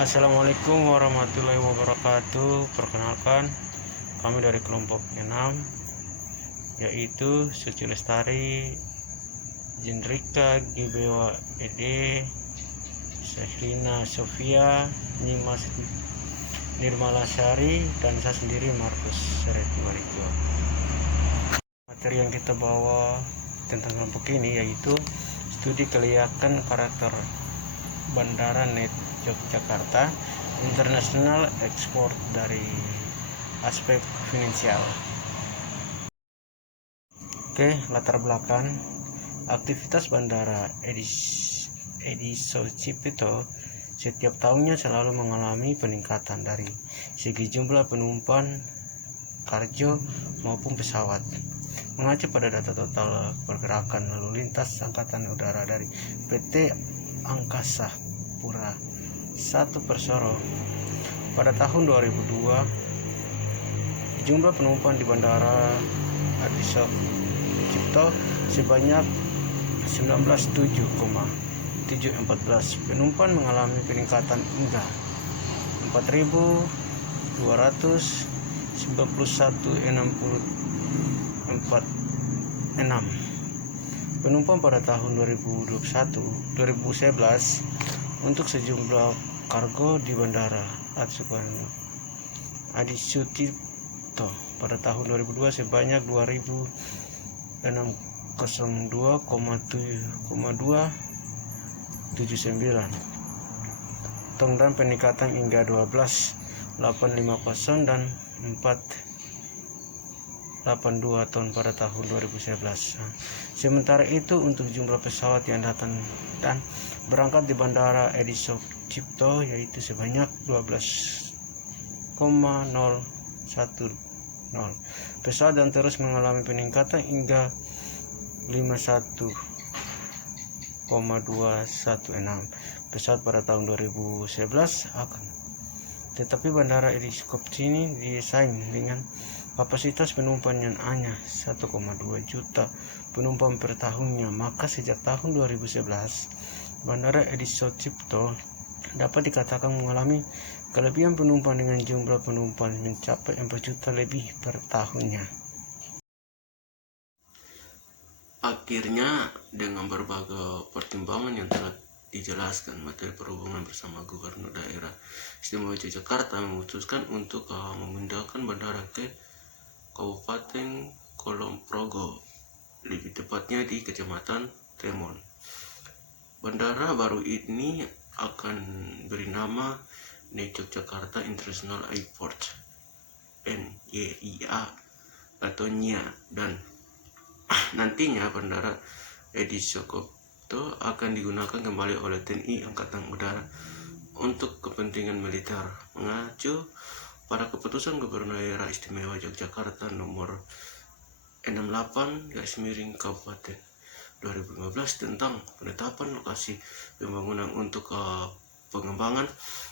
Assalamualaikum warahmatullahi wabarakatuh. Perkenalkan, kami dari kelompok 6, yaitu Suci Lestari, Jendrika Gibewa Ede, Sahrina Sofia, Nyimas Nirmalasari, dan saya sendiri Markus Sereti Marijo. Materi yang kita bawa tentang kelompok ini yaitu studi kelayakan karakter Bandara Net Yogyakarta International Export dari aspek finansial. Oke, latar belakang aktivitas Bandara Edi Sucipto setiap tahunnya selalu mengalami peningkatan dari segi jumlah penumpang kargo maupun pesawat. Mengacu pada data total pergerakan lalu lintas Angkatan Udara dari PT Angkasa Pura I Persero pada tahun 2002, jumlah penumpang di Bandara Edi Sucipto sebanyak 19.714 penumpang mengalami peningkatan hingga 4.291,46 penumpang pada tahun 2011 untuk sejumlah kargo di Bandara Edi Sucipto pada tahun 2002 sebanyak 2.602,279 ton dan peningkatan hingga 12.850 dan 482 ton pada tahun 2011. Sementara itu untuk jumlah pesawat yang datang dan berangkat di Bandara Edi Sucipto yaitu sebanyak 12,010 pesawat dan terus mengalami peningkatan hingga 51,216 pesawat pada tahun 2011 akan. Tetapi Bandara Edi Sucipto ini didesain dengan kapasitas penumpang yang hanya 1,2 juta penumpang per tahunnya, maka sejak tahun 2011 Bandara Edi Sucipto dapat dikatakan mengalami kelebihan penumpang dengan jumlah penumpang mencapai 4 juta lebih per tahunnya. Akhirnya, dengan berbagai pertimbangan yang telah dijelaskan, Menteri Perhubungan bersama Gubernur Daerah Istimewa Yogyakarta memutuskan untuk memindahkan bandara ke Kabupaten Kulonprogo, lebih tepatnya di Kecamatan Tremon. Bandara baru ini akan beri nama Net Yogyakarta International Airport (NYIA) atau NYIA, dan nantinya Bandara Edi Sucipto akan digunakan kembali oleh TNI Angkatan Udara untuk kepentingan militer, mengacu pada keputusan Gubernur Daerah Istimewa Yogyakarta nomor 68/Kabupaten 2015 tentang penetapan lokasi pembangunan untuk pengembangan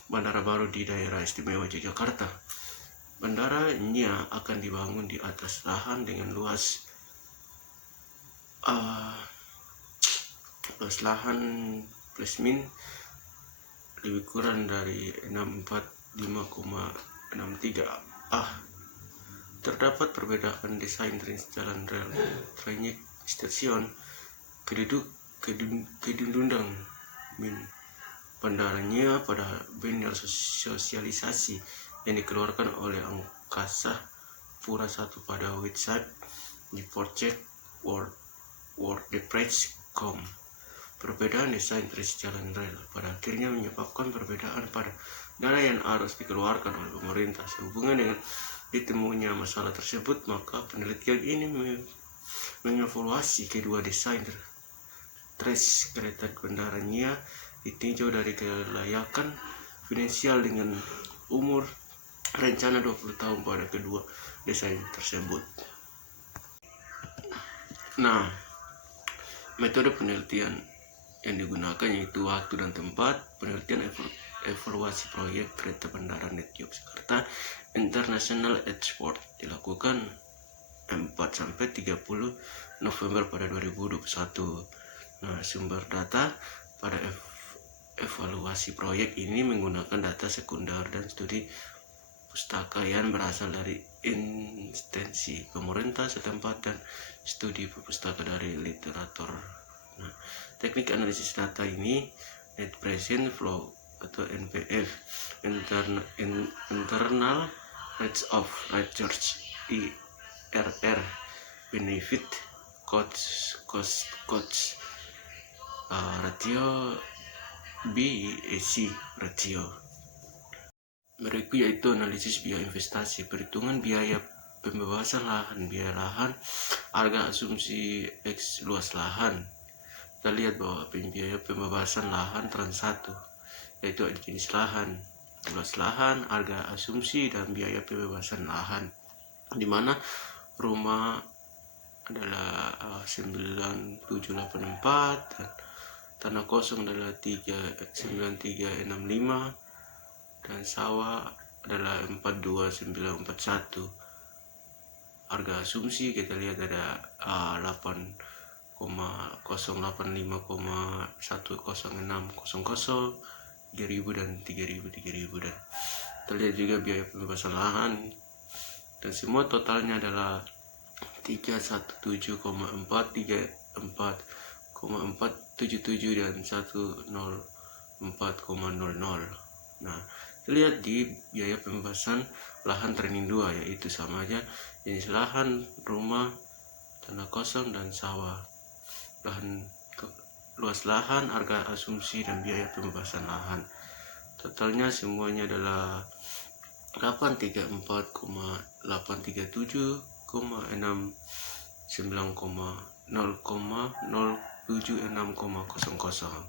bandara baru di daerah istimewa Yogyakarta. Bandara NYIA akan dibangun di atas lahan dengan luas lahan plus min lebih kurang dari 645,63 Terdapat perbedaan desain jalan rel, trayek stasiun, kedundang min Bandara NYIA pada banner sosialisasi yang dikeluarkan oleh Angkasa Pura I pada website di Project WordPress.com. Perbedaan desain jalan rel pada akhirnya menyebabkan perbedaan pada dana yang harus dikeluarkan oleh pemerintah. Sehubungan dengan ditemunya masalah tersebut, maka penelitian ini mengevaluasi kedua desain trace kereta Bandara NYIA ditinjau dari kelayakan finansial dengan umur rencana 20 tahun pada kedua desain tersebut. Nah, metode penelitian yang digunakan yaitu waktu dan tempat. Penelitian evaluasi proyek kereta Bandara Net Yogyakarta International Export dilakukan 4-30 November pada 2021. Nah, sumber data pada evaluasi proyek ini menggunakan data sekunder dan studi pustaka yang berasal dari instansi pemerintah setempat dan studi pustaka dari literatur. Nah, teknik analisis data ini net present flow atau NPF, internal rates of research, IRR, benefit cost ratio, BAC ratio. Berikut yaitu analisis biaya investasi, perhitungan biaya pembebasan lahan, biaya lahan, harga asumsi X luas lahan. Kita lihat bahwa biaya pembebasan lahan trans 1 yaitu jenis lahan, luas lahan, harga asumsi, dan biaya pembebasan lahan, di mana rumah adalah 9784 dan tanah kosong adalah 9365 dan sawah adalah 42941. Harga asumsi kita lihat ada 8,085,10600, 3000 dan 3000 dan kita lihat juga biaya pembebasan lahan, dan semua totalnya adalah 317,434,477 dan 104,00. Nah, kita lihat di biaya pembebasan lahan training 2 yaitu sama aja jenis lahan, rumah, tanah kosong, dan sawah. Luas lahan, harga asumsi, dan biaya pembebasan lahan. Totalnya semuanya adalah 834,837,0,076,00.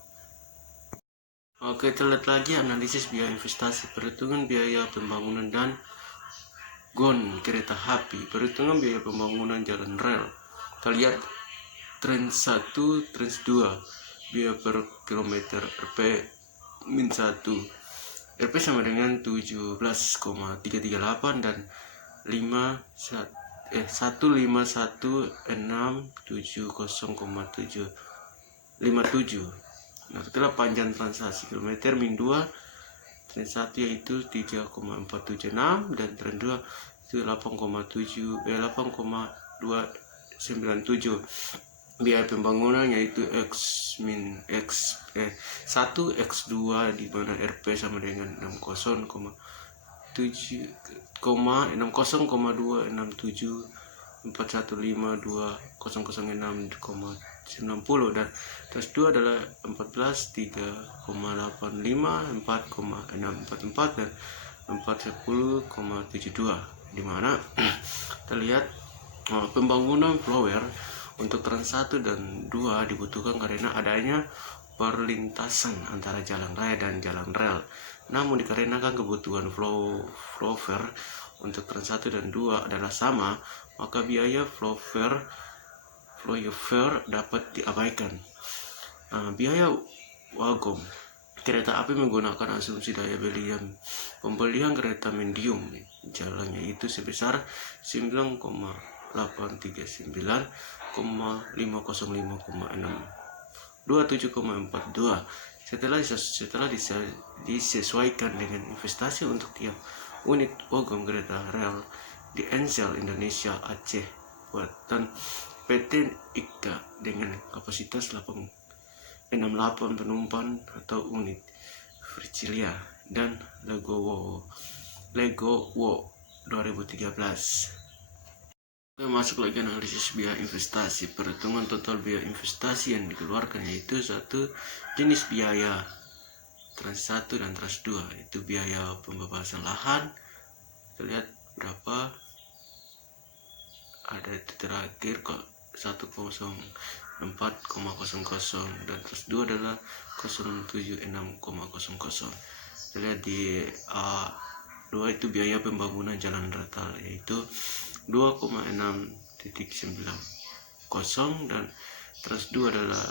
Oke, kita lihat lagi analisis biaya investasi, perhitungan biaya pembangunan dan GON kereta api, perhitungan biaya pembangunan jalan rel. Kita lihat trans 1, trans 2, biaya per kilometer Rp min 1. Rp sama dengan 17,338 dan 15167,757. Nah, setelah panjang transaksi kilometer min 2, trans 1 yaitu 3,476 dan trans 2 itu 8,297. Biaya pembangunan yaitu X min X 1 X2, di mana Rp sama dengan 60,206,415,2,006,90 dan trans 2 adalah 14,3,85,4,644 dan 410,72, di mana kita lihat pembangunan flower untuk trans 1 dan 2 dibutuhkan karena adanya perlintasan antara jalan raya dan jalan rel. Namun dikarenakan kebutuhan flower untuk trans 1 dan 2 adalah sama, maka biaya flower dapat diabaikan. Biaya wagon kereta api menggunakan asumsi daya beli yang pembelian kereta medium jalannya itu sebesar 9,839,505,627,42 setelah disesuaikan dengan investasi untuk tiap unit wagon kereta rel di Ensel Indonesia Aceh buatan PT IKA dengan kapasitas 68 penumpang atau unit Virgilia dan Legowo 2013. Masuk lagi analisis biaya investasi, perhitungan total biaya investasi yang dikeluarkan yaitu satu jenis biaya trans 1 dan trans 2 itu biaya pembebasan lahan. Kita lihat berapa, ada itu terakhir kok 104,00 dan trans 2 adalah 076,00. Kita lihat di A2 itu biaya pembangunan jalan rel yaitu 2,6,90 dan trans 2 adalah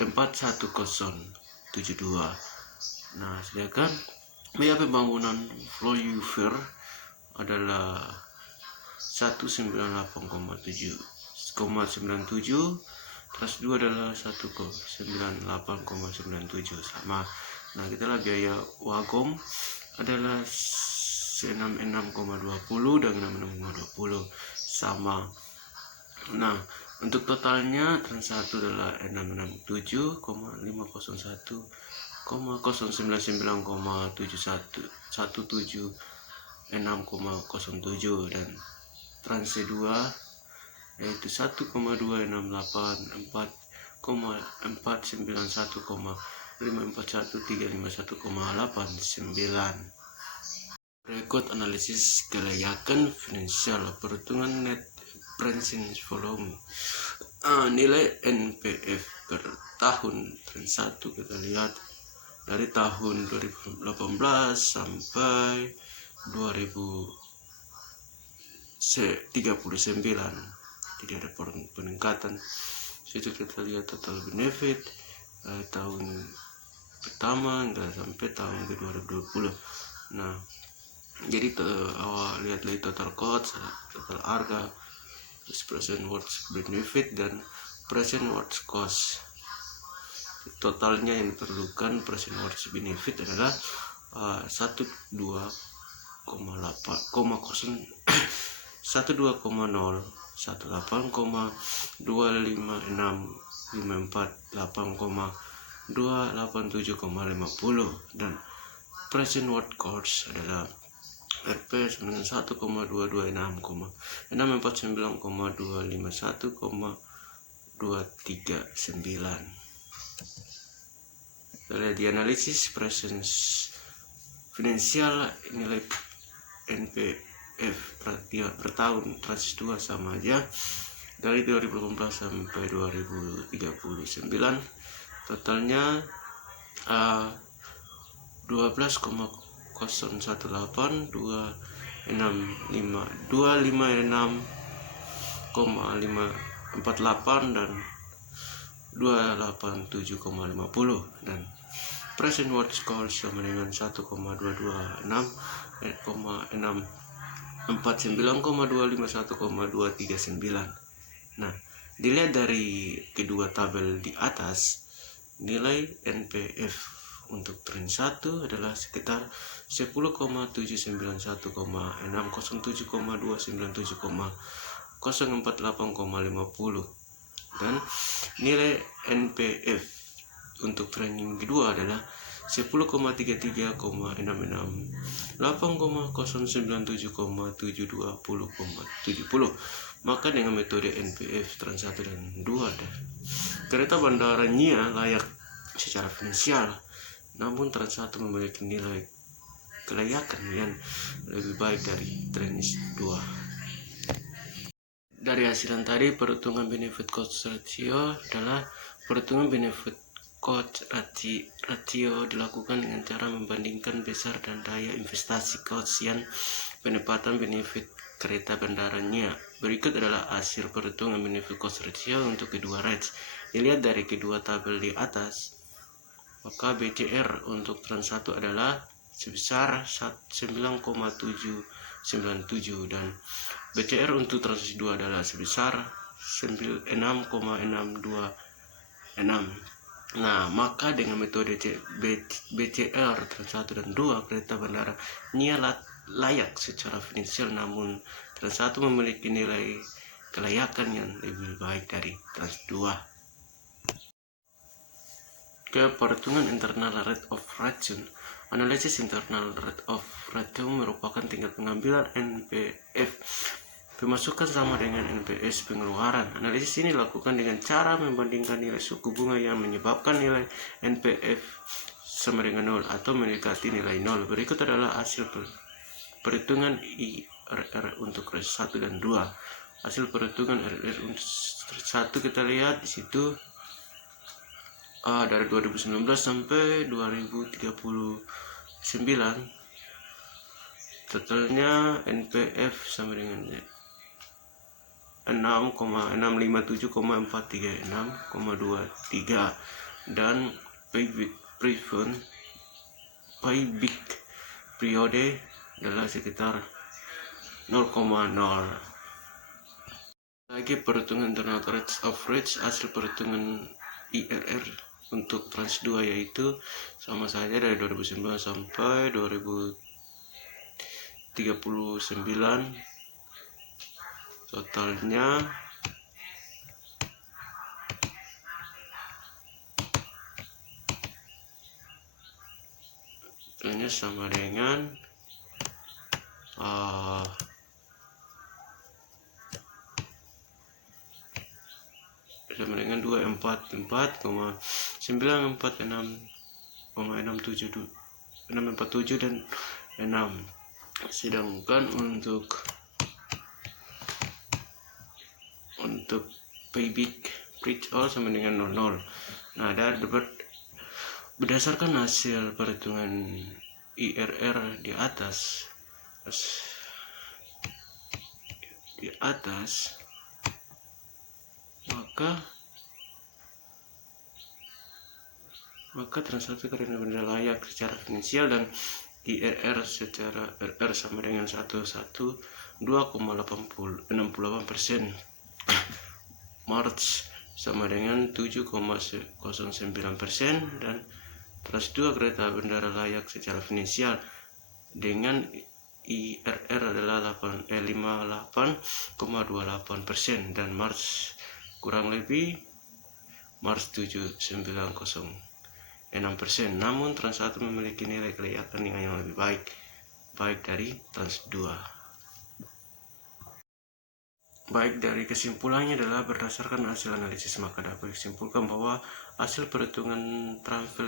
41072. Nah, sedangkan biaya pembangunan flyover adalah 198,97 trans 2 adalah 198,97 sama. Nah, kita lihat biaya Wagom adalah 66,20 dan 66,20 sama. Nah, untuk totalnya trans 1 adalah 667,501,176,07 dan trans 2 yaitu 1,264,491,541,351,89. Rekod analisis kelayakan finansial perhitungan net present volume. Nilai NPF per tahun trans 1 kita lihat dari tahun 2018 sampai 2039. Jadi ada peningkatan. Situ kita lihat total benefit tahun pertama hingga sampai tahun ke 2020. Nah, jadi lihat lagi total cost, total harga, present worth benefit dan present worth cost. Totalnya yang diperlukan present worth benefit adalah 12,18,256,548,287,50 dan present worth cost adalah RP 1,226,649,251,239. Dari dianalisis present finansial nilai NPF per tahun trans 2 sama aja dari 2018 sampai 2039. Totalnya 12,018,256,548 dan 287,50 dan present worth cost sama dengan 1,226,649,251,239. Nah, dilihat dari kedua tabel di atas, nilai NPF untuk trans 1 adalah sekitar 10,791,607,297,048,50 dan nilai NPF untuk training kedua adalah 10,33,698,097,720,70. Maka dengan metode NPF trans 1 dan 2 kereta bandaranya layak secara finansial, namun trans 1 memiliki nilai kelayakan yang lebih baik dari trans 2. Dari hasilan tadi, perhitungan benefit cost ratio adalah perhitungan benefit cost ratio dilakukan dengan cara membandingkan besar dan daya investasi koesian penempatan benefit kereta bandaranya. Berikut adalah hasil perhitungan benefit cost ratio untuk kedua rates. Dilihat dari kedua tabel di atas, maka BCR untuk trans 1 adalah sebesar 9,797 dan BCR untuk trans 2 adalah sebesar 6,626. Nah, maka dengan metode BCR trans 1 dan 2 kereta bandara layak secara finansial, namun trans 1 memiliki nilai kelayakan yang lebih baik dari trans 2. Ke perhitungan internal rate of return. Analisis internal rate of return merupakan tingkat pengambilan NPF pemasukan sama dengan NPS pengeluaran. Analisis ini dilakukan dengan cara membandingkan nilai suku bunga yang menyebabkan nilai NPF sama dengan 0 atau mendekati nilai 0. Berikut adalah hasil perhitungan IRR untuk res 1 dan 2. Hasil perhitungan IRR untuk res 1 kita lihat di situ dari 2019 sampai 2039. Totalnya NPF sama dengan 6,657,436,23 dan payback periode adalah sekitar 0,0. Lagi perhitungan internal rate of rates, hasil perhitungan IRR untuk Trans 2 yaitu sama saja dari 2009 sampai 2039, totalnya sama dengan 647 dan 6. Sedangkan untuk payback bridge all sama dengan 00. Nah, berdasarkan hasil perhitungan IRR di atas, maka transaksi karena benda layak secara finansial dan IRR secara RR sama dengan 2,68%. March sama dengan 7,09%, dan Trans 2 kereta bandara layak secara finansial dengan IRR adalah 58,28%, dan March kurang lebih March 7,906%. Namun Trans 1 memiliki nilai kelayakan yang lebih baik dari Trans 2. Baik dari kesimpulannya adalah berdasarkan hasil analisis, maka dapat disimpulkan bahwa hasil perhitungan travel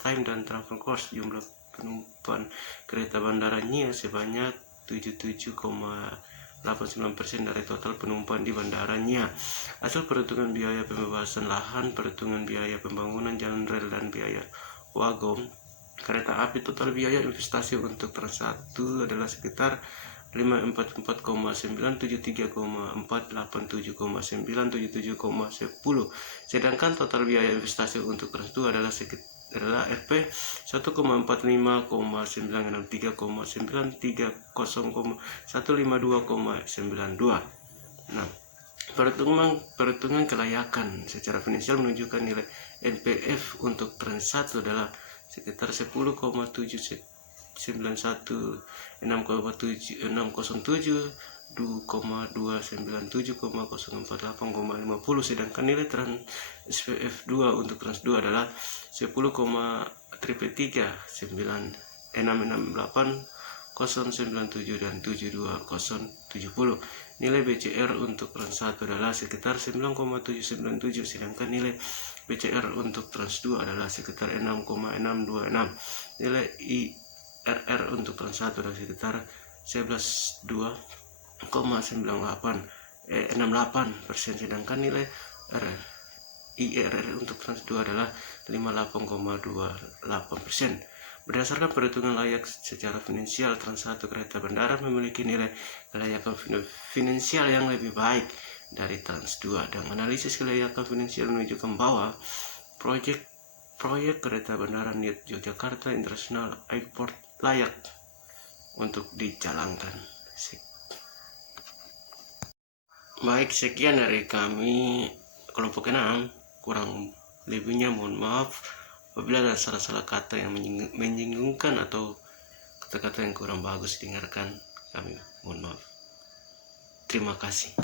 time dan travel cost jumlah penumpang kereta bandara NIA sebanyak 77,89% dari total penumpang di bandara NIA. Hasil perhitungan biaya pembebasan lahan, perhitungan biaya pembangunan jalan rel dan biaya wagon kereta api, total biaya investasi untuk Trans 1 adalah sekitar 544,973,487,977,10. Sedangkan total biaya investasi untuk Trans 2 adalah Rp 1,45,930,930,152,92. Nah, perhitungan kelayakan secara finansial menunjukkan nilai NPF untuk Trans 1 adalah sekitar 10,791, 607, 2,297,048,50, sedangkan nilai SPF 2 untuk Trans 2 adalah 10,339,668,097 dan 72070. Nilai BCR untuk Trans 1 adalah sekitar 9,797, sedangkan nilai BCR untuk Trans 2 adalah sekitar 6,626. Nilai IRR untuk Trans 1 adalah sekitar 68%, sedangkan nilai IRR untuk Trans 2 adalah 58,28%. Berdasarkan perhitungan layak secara finansial, Trans 1 kereta bandara memiliki nilai kelayakan finansial yang lebih baik dari Trans 2, dan analisis kelayakan finansial menunjukkan bahwa proyek kereta bandara NIT Yogyakarta International Airport layak untuk dijalankan. Baik, sekian dari kami kelompok 6. Kurang lebihnya mohon maaf apabila ada salah-salah kata yang menyinggungkan atau kata-kata yang kurang bagus dengarkan, kami mohon maaf. Terima kasih.